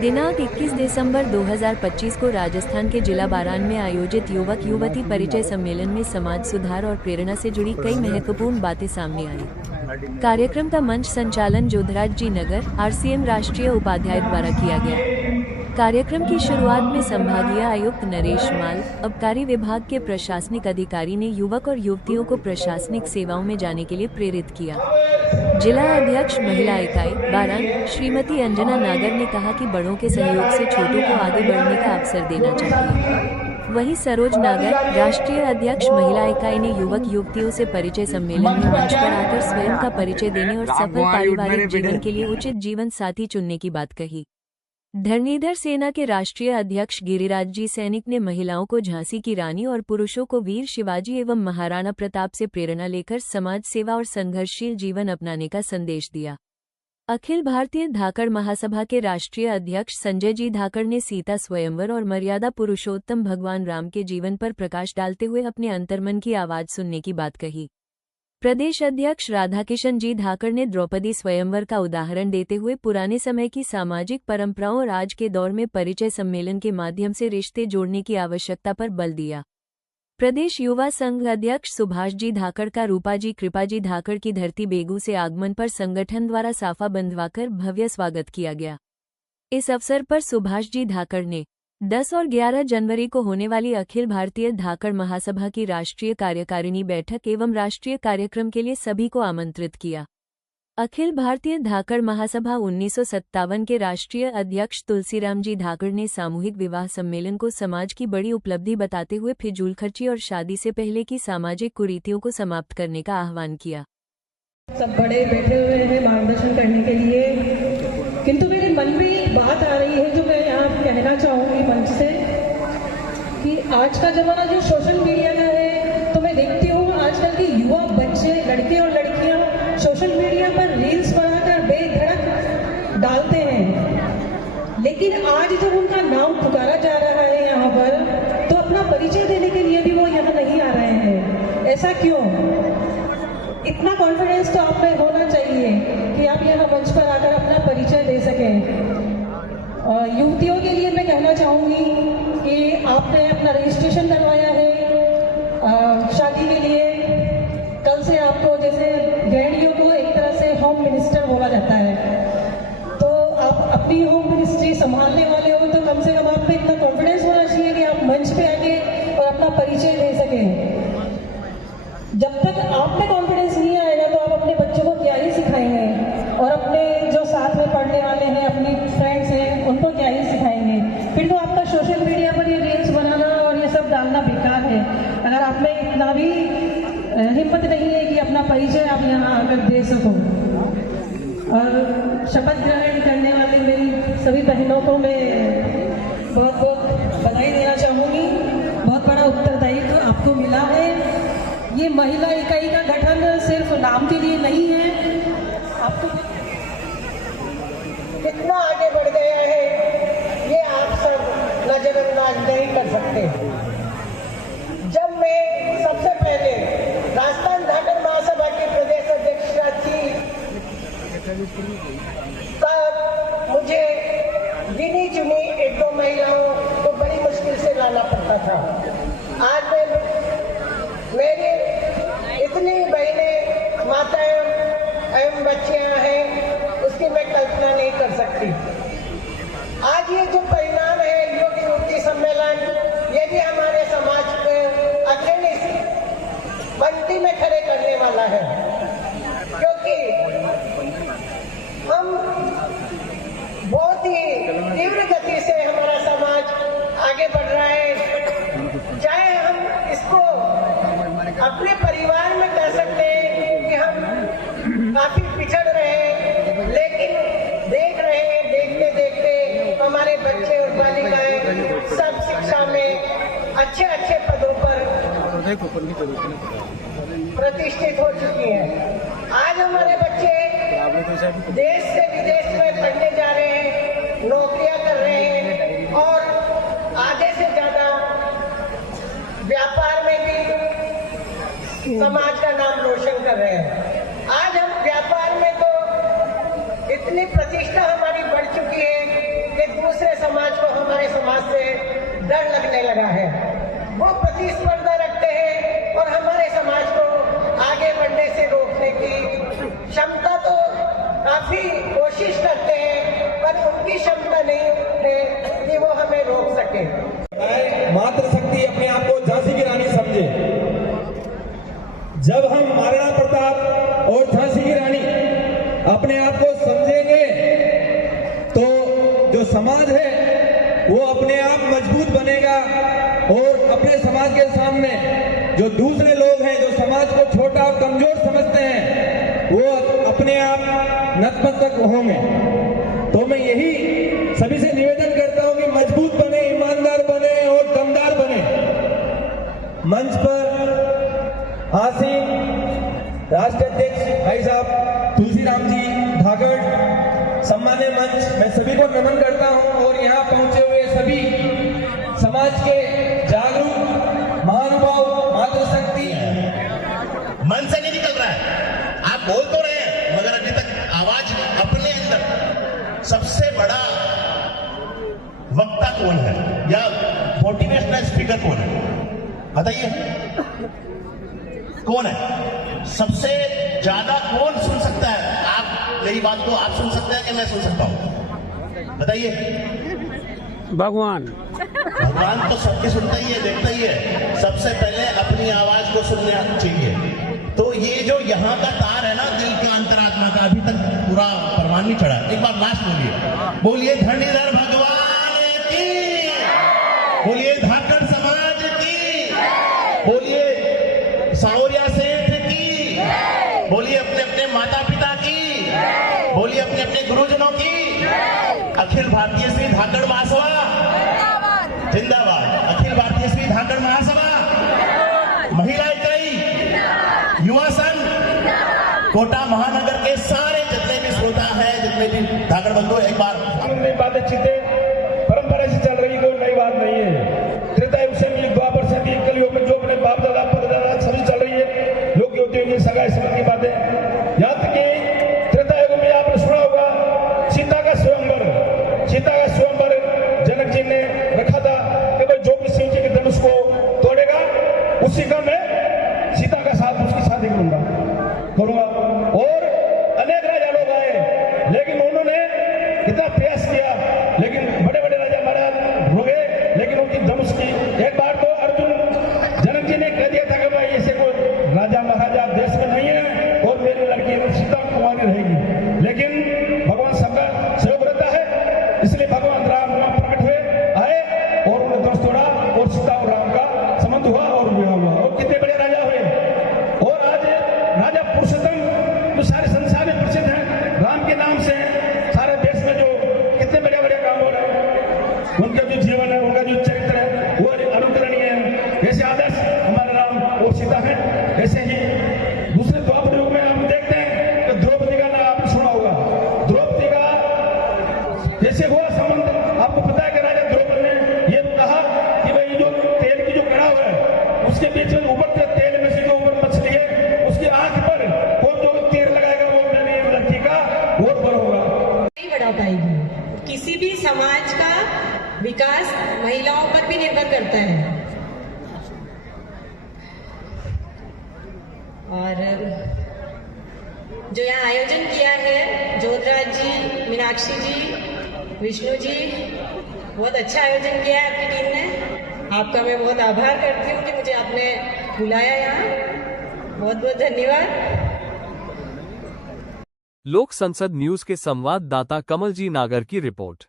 दिनांक 21 दिसंबर 2025 को राजस्थान के जिला बारान में आयोजित युवक युवती परिचय सम्मेलन में समाज सुधार और प्रेरणा से जुड़ी कई महत्वपूर्ण बातें सामने आई। कार्यक्रम का मंच संचालन जोधराज जी नगर RCM राष्ट्रीय उपाध्याय द्वारा किया गया। कार्यक्रम की शुरुआत में संभागीय आयुक्त नरेश माल, आबकारी विभाग के प्रशासनिक अधिकारी ने युवक और युवतियों को प्रशासनिक सेवाओं में जाने के लिए प्रेरित किया। जिला अध्यक्ष महिला इकाई बारान श्रीमती अंजना नागर ने कहा कि बड़ों के सहयोग से छोटों को आगे बढ़ने का अवसर देना चाहिए। वहीं सरोज नागर राष्ट्रीय अध्यक्ष महिला इकाई ने युवक युवतियों से परिचय सम्मेलन में मंच पर आकर स्वयं का परिचय देने और सफल पारिवारिक जीवन के लिए उचित जीवन साथी चुनने की बात कही। धरणीधर सेना के राष्ट्रीय अध्यक्ष गिरिराज जी सैनिक ने महिलाओं को झांसी की रानी और पुरुषों को वीर शिवाजी एवं महाराणा प्रताप से प्रेरणा लेकर समाज सेवा और संघर्षशील जीवन अपनाने का संदेश दिया। अखिल भारतीय धाकड़ महासभा के राष्ट्रीय अध्यक्ष संजय जी धाकड़ ने सीता स्वयंवर और मर्यादा पुरुषोत्तम भगवान राम के जीवन पर प्रकाश डालते हुए अपने अंतर्मन की आवाज सुनने की बात कही। प्रदेश अध्यक्ष राधाकिशन जी धाकड़ ने द्रौपदी स्वयंवर का उदाहरण देते हुए पुराने समय की सामाजिक परंपराओं और आज के दौर में परिचय सम्मेलन के माध्यम से रिश्ते जोड़ने की आवश्यकता पर बल दिया। प्रदेश युवा संघ अध्यक्ष सुभाष जी धाकड़ का रूपा जी कृपा जी धाकड़ की धरती बेगू से आगमन पर संगठन द्वारा साफा बंधवाकर भव्य स्वागत किया गया। इस अवसर पर सुभाष जी धाकड़ ने 10 और 11 जनवरी को होने वाली अखिल भारतीय धाकड़ महासभा की राष्ट्रीय कार्यकारिणी बैठक एवं राष्ट्रीय कार्यक्रम के लिए सभी को आमंत्रित किया। अखिल भारतीय धाकड़ महासभा 1957 के राष्ट्रीय अध्यक्ष तुलसीराम जी धाकड़ ने सामूहिक विवाह सम्मेलन को समाज की बड़ी उपलब्धि बताते हुए फिजूलखर्ची और शादी से पहले की सामाजिक कुरीतियों को समाप्त करने का आह्वान किया। सब बड़े बैठे हुए हैं मार्गदर्शन करने के लिए, किंतु मेरे मन में एक बात आ रही है जो मैं यहाँ कहना चाहूँगी मंच से कि आज का जमाना जो सोशल मीडिया का है, तो मैं देखती हूँ आजकल के युवा बच्चे लड़के और लड़कियाँ सोशल मीडिया पर रील्स बनाकर बेधड़क डालते हैं, लेकिन आज जब उनका नाम पुकारा जा रहा है यहाँ पर, तो अपना परिचय देने के लिए भी वो यहाँ नहीं आ रहे हैं। ऐसा क्यों? इतना कॉन्फिडेंस तो आप में होना चाहिए कि आप यहाँ मंच पर आकर अपना परिचय दे सकें। और युवतियों के लिए मैं कहना चाहूँगी कि आपने अपना रजिस्ट्रेशन करवाया है शादी के लिए। कल से आपको जैसे गृहिणियों को एक तरह से होम मिनिस्टर बोला जाता है, तो आप अपनी होम मिनिस्ट्री संभालने वाले हो, तो कम से कम आप में इतना कॉन्फिडेंस होना चाहिए कि आप मंच पे आके और अपना परिचय दे सकें। जब तक आप में कॉन्फिडेंस नहीं आएगा तो आप अपने बच्चों को क्या ही सिखाएंगे, और अपने जो साथ में पढ़ने वाले हैं, अपनी फ्रेंड्स हैं, उनको क्या ही सिखाएंगे। फिर तो आपका सोशल मीडिया पर ये रील्स बनाना और ये सब डालना बेकार है, अगर आप में इतना भी हिम्मत नहीं है कि अपना परिचय आप यहाँ आकर दे सको। और शपथ ग्रहण करने वाले मेरी सभी बहनों को मैं बहुत बहुत बधाई देना चाहूँगी। बहुत बड़ा उत्तरदायित्व आपको मिला है। ये महिला इकाई का गठन सिर्फ नाम के लिए नहीं है, आपको कितना आगे बढ़ गया है ये आप सब नजरअंदाज नहीं कर सकते। जब मैं सबसे पहले राजस्थान धाकड़ महासभा की प्रदेश अध्यक्षा थी, तब मुझे गिनी चुनी 1-2 महिलाओं को बड़ी मुश्किल से लाना पड़ता था। आज मेरी इतनी बहनें, माताएं एवं बच्चियां हैं, उसकी मैं कल्पना नहीं कर सकती। आज ये जो परिणाम है युवक युवती सम्मेलन, ये भी हमारे समाज को अग्रणी पंक्ति में खड़े करने वाला है, क्योंकि हम बहुत ही तीव्र गति से हमारा समाज आगे बढ़ रहा है। चाहे हम इसको अपने परिवार में कह सकते हैं कि हम काफी पिछड़ रहे हैं, लेकिन देख रहे हैं, देखते देखते हमारे बच्चे और बालिकाएं सब शिक्षा में अच्छे अच्छे पदों पर प्रतिष्ठित हो चुकी हैं। आज हमारे बच्चे देश से विदेश में पढ़ने जा रहे हैं, नौकरियां कर रहे हैं और आधे से ज्यादा व्यापार में भी समाज का नाम रोशन कर रहे हैं। आज हम व्यापार में तो इतनी प्रतिष्ठा हमारी बढ़ चुकी है कि दूसरे दूसरे समाज को हमारे समाज से डर लगने लगा है। वो प्रतिस्पर्धा रखते हैं और हमारे समाज को आगे बढ़ने से रोकने की क्षमता तो काफी कोशिश करते हैं, पर उनकी क्षमता नहीं है कि वो हमें रोक सके। मातृशक्ति अपने आप को झांसी की रानी समझे। जब हम महाराणा प्रताप और झांसी की रानी अपने आप को समझेंगे तो जो समाज है वो अपने आप मजबूत बनेगा और अपने समाज के सामने जो दूसरे लोग हैं जो समाज को छोटा और कमजोर समझते हैं वो अपने आप नतमस्तक होंगे। तो मैं यही सभी से निवेदन करता हूं कि मजबूत बने, ईमानदार बने और दमदार बने। मंच पर आसीन राष्ट्रीय अध्यक्ष भाई साहब तुलसीराम जी धाकड़, सम्मान्य मंच, मैं सभी को नमन करता हूं और यहाँ पहुंचे हुए सभी समाज के जागरूक महानुभाव, मातृशक्ति। मन से नहीं निकल रहा है, आप बोल तो रहे हैं मगर अभी तक आवाज अपने अंदर। सबसे बड़ा वक्ता कौन है या मोटिवेशनल स्पीकर कौन है, बताइए कौन है? सबसे ज्यादा कौन सुन सकता है? आप मेरी बात को आप सुन सकते हैं कि मैं सुन सकता हूं, बताइए। भगवान तो सबके सुनता ही है, देखता ही है। सबसे पहले अपनी आवाज को सुनना चाहिए। तो ये जो यहाँ का तार है ना दिल का, अंतरात्मा का, अभी तक पूरा परवान नहीं चढ़ा। एक बार लास्ट बोलिए धरणीधर भगवान की, बोलिए धाकड़ समाज की, बोलिए सावरिया सेठ की, बोलिए अपने अपने माता पिता की, बोलिए अपने अपने गुरुजनों की। अखिल भारतीय श्री धाकड़ महासभा जिंदाबाद। अखिल भारतीय श्री धाकड़ महासभा, महिला इकाई, युवा संघ, कोटा महानगर के सारे जितने भी श्रोता हैं, जितने भी धाकड़ बंधु, एक बार बातें चिते परंपरा से चल रही, कोई नई बात नहीं है। त्रेता युग से भी, द्वापर से भी, कलयुग में जो अपने बाप दादा परदादा सभी चल रही है, लोग होते सगा इसमें की बातें। यहाँ तक कि त्रेता युग में आपने सुना होगा सीता का स्वयंवर जनक जी ने रखा था कि भाई जो भी शिव जी के धनुष को तोड़ेगा उसी का मैं सीता का साथ उसकी शादी करूंगा। और अनेक राजा लोग आए, लेकिन उन्होंने कितना प्रयास किया, लेकिन बड़े बड़े राजा महाराज हो गए, लेकिन उनकी धनुष की। एक बार तो अर्जुन जनक जी ने कह दिया था कि भाई ऐसे कोई राजा महाराजा देश में नहीं है और मेरी लड़की सीता कुमारी रहेगी, लेकिन भगवान सबका सहयोग रहता है, इसलिए भगवान राम वहां प्रकट हुए, आए और उन्होंने धनुष तोड़ा और सीता और राम का संबंध हुआ और विवाह हुआ। और कितने बड़े राजा हुए। और आज राजा पुरुषोत्तम जो सारे संसार में प्रसिद्ध है, राम के नाम से सारे देश में जो कितने बड़े बड़े काम हो रहे हैं, उनका जो जीवन है, उनका जो चरित्र है वो अनुकरणीय है। जैसे आदर्श हमारे राम और सीता है, ऐसे ही दूसरे द्वापर युग में हम देखते हैं कि द्रौपदी का नाम आपने सुना होगा। द्रौपदी का जैसे हुआ संबंध, आपको पता है कि राजा द्रौपदी ने ये कहा कि भाई जो तेल की जो कड़ाव है उसके बीच में उबलते तेल में से जो ऊपर मछली है उसकी आंख पर कौन जो तीर लगाएगा वो मेरी लड़की का वोट पर होगा। नहीं बढ़ा पाएगी। किसी भी समाज का विकास महिलाओं पर भी निर्भर करता है। और जो यहाँ आयोजन किया है, जोधराज जी, मीनाक्षी जी, विष्णु जी, बहुत अच्छा आयोजन किया है आपकी टीम ने। आपका मैं बहुत आभार करती हूँ कि मुझे आपने बुलाया यहाँ। बहुत बहुत धन्यवाद। लोक संसद न्यूज के संवाददाता कमल जी नागर की रिपोर्ट।